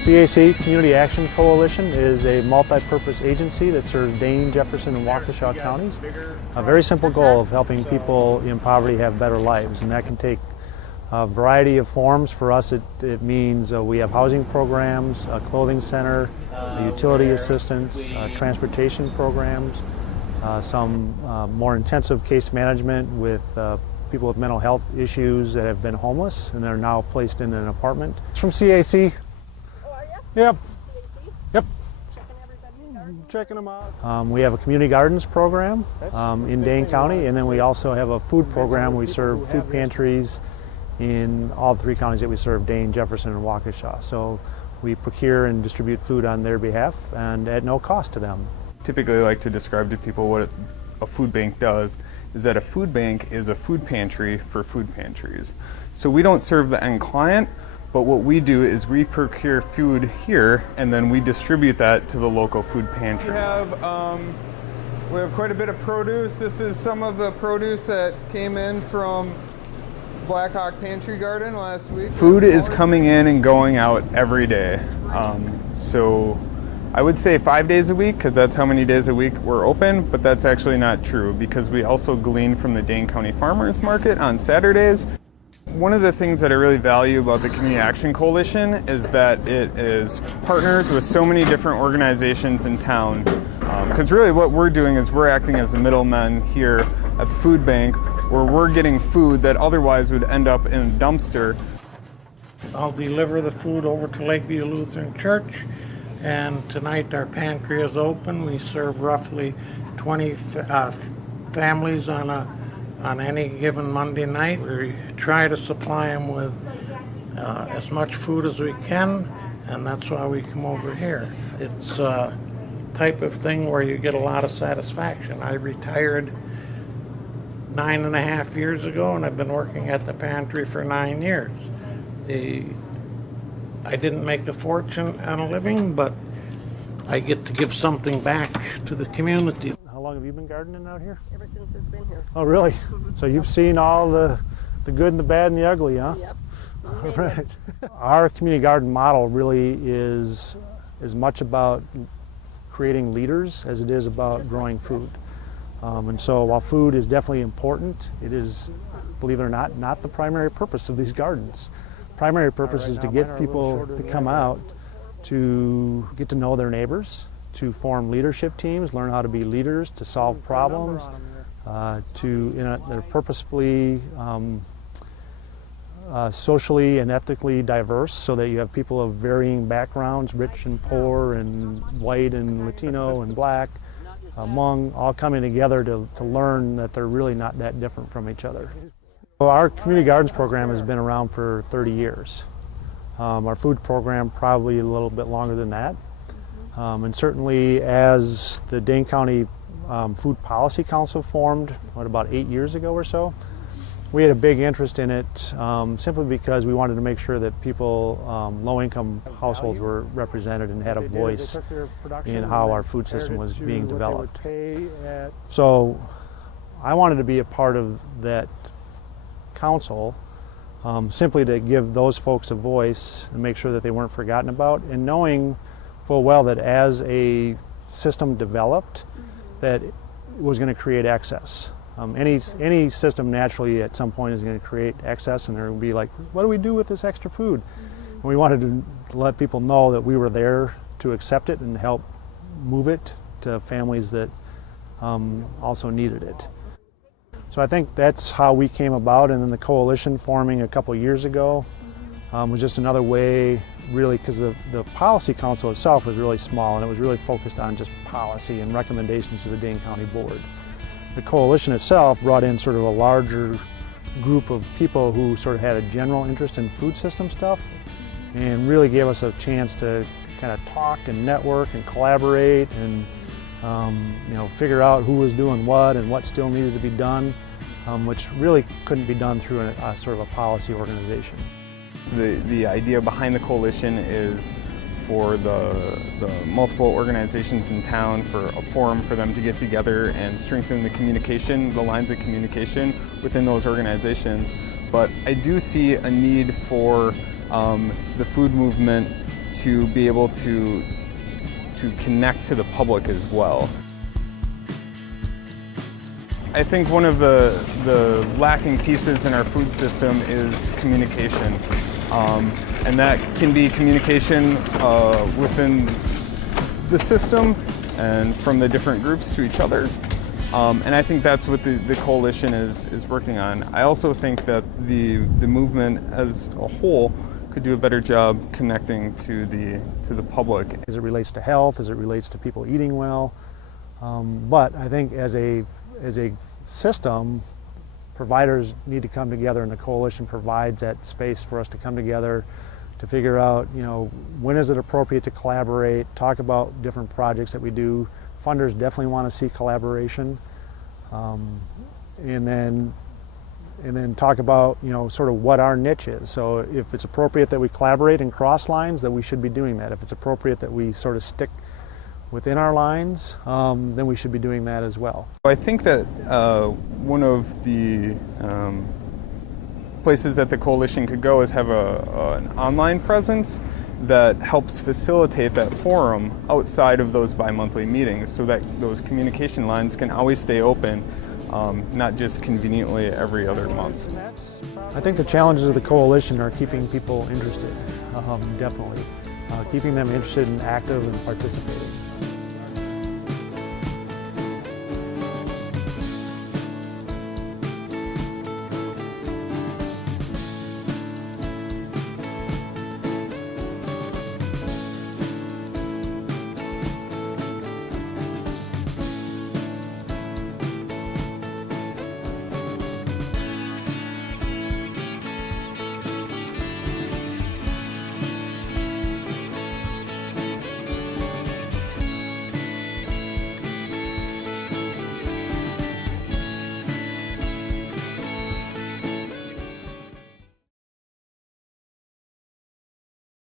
CAC, Community Action Coalition, is a multi-purpose agency that serves Dane, Jefferson, and Waukesha counties. A very simple goal of helping people in poverty have better lives, and that can take a variety of forms. For us, it means we have housing programs, a clothing center, utility assistance, transportation programs, some more intensive case management with people with mental health issues that have been homeless and are now placed in an apartment. It's from CAC. Oh, are you? Yep. CAC? Yep. Checking everybody's garden? Checking them out. We have a community gardens program in Dane County, and then we also have a food program. We serve food pantries in all three counties that we serve, Dane, Jefferson, and Waukesha. So we procure and distribute food on their behalf and at no cost to them. Typically like to describe to people what a food bank does is that a food bank is a food pantry for food pantries. So we don't serve the end client, but what we do is we procure food here and then we distribute that to the local food pantries. We have quite a bit of produce. This is some of the produce that came in from Black Hawk Pantry Garden last week. Food is coming in and going out every day. So I would say 5 days a week, because that's how many days a week we're open, but that's actually not true because we also glean from the Dane County Farmers Market on Saturdays. One of the things that I really value about the Community Action Coalition is that it is partners with so many different organizations in town. Because really what we're doing is we're acting as the middlemen here at the food bank, where we're getting food that otherwise would end up in a dumpster. I'll deliver the food over to Lakeview Lutheran Church, and tonight our pantry is open. We serve roughly 20 families on any given Monday night. We try to supply them with as much food as we can, and that's why we come over here. It's a type of thing where you get a lot of satisfaction. I retired 9.5 years ago, and I've been working at the pantry for 9 years. I didn't make a fortune on a living, but I get to give something back to the community. How long have you been gardening out here? Ever since it's been here. Oh, really? So you've seen all the good and the bad and the ugly, huh? Yep. All right. Our community garden model really is as much about creating leaders as it is about growing food. And so while food is definitely important, it is, believe it or not the primary purpose of these gardens. Primary purpose is to get people to come out to get to know their neighbors, to form leadership teams, learn how to be leaders, to solve problems, they're purposefully socially and ethically diverse so that you have people of varying backgrounds, rich and poor and white and Latino and black, Hmong, all coming together to learn that they're really not that different from each other. Well, our community gardens program has been around for 30 years. Our food program probably a little bit longer than that. And certainly as the Dane County Food Policy Council formed, about 8 years ago or so, we had a big interest in it simply because we wanted to make sure that people, low-income households were represented and had a voice in how our food system was being developed. So I wanted to be a part of that council simply to give those folks a voice and make sure that they weren't forgotten about, and knowing full well that as a system developed, that it was going to create excess. Any system naturally at some point is going to create excess, and there will be like, what do we do with this extra food? And we wanted to let people know that we were there to accept it and help move it to families that also needed it. So I think that's how we came about, and then the coalition forming a couple years ago was just another way, really, because the policy council itself was really small and it was really focused on just policy and recommendations to the Dane County Board. The coalition itself brought in sort of a larger group of people who sort of had a general interest in food system stuff and really gave us a chance to kind of talk and network and collaborate and figure out who was doing what and what still needed to be done, which really couldn't be done through a sort of a policy organization. The idea behind the coalition is for the multiple organizations in town, for a forum for them to get together and strengthen the communication, the lines of communication within those organizations. But I do see a need for the food movement to be able to connect to the public as well. I think one of the lacking pieces in our food system is communication. And that can be communication within the system and from the different groups to each other. And I think that's what the coalition is working on. I also think that the movement as a whole could do a better job connecting to the public. As it relates to health, as it relates to people eating well. But I think as a system, providers need to come together, and the coalition provides that space for us to come together to figure out, when is it appropriate to collaborate, talk about different projects that we do. Funders definitely want to see collaboration, and then talk about, sort of what our niche is. So if it's appropriate that we collaborate and cross lines, then we should be doing that. If it's appropriate that we sort of stick within our lines, then we should be doing that as well. I think that one of the places that the coalition could go is have an online presence that helps facilitate that forum outside of those bi-monthly meetings, so that those communication lines can always stay open, not just conveniently every other month. I think the challenges of the coalition are keeping people interested, definitely. Keeping them interested and active and participating.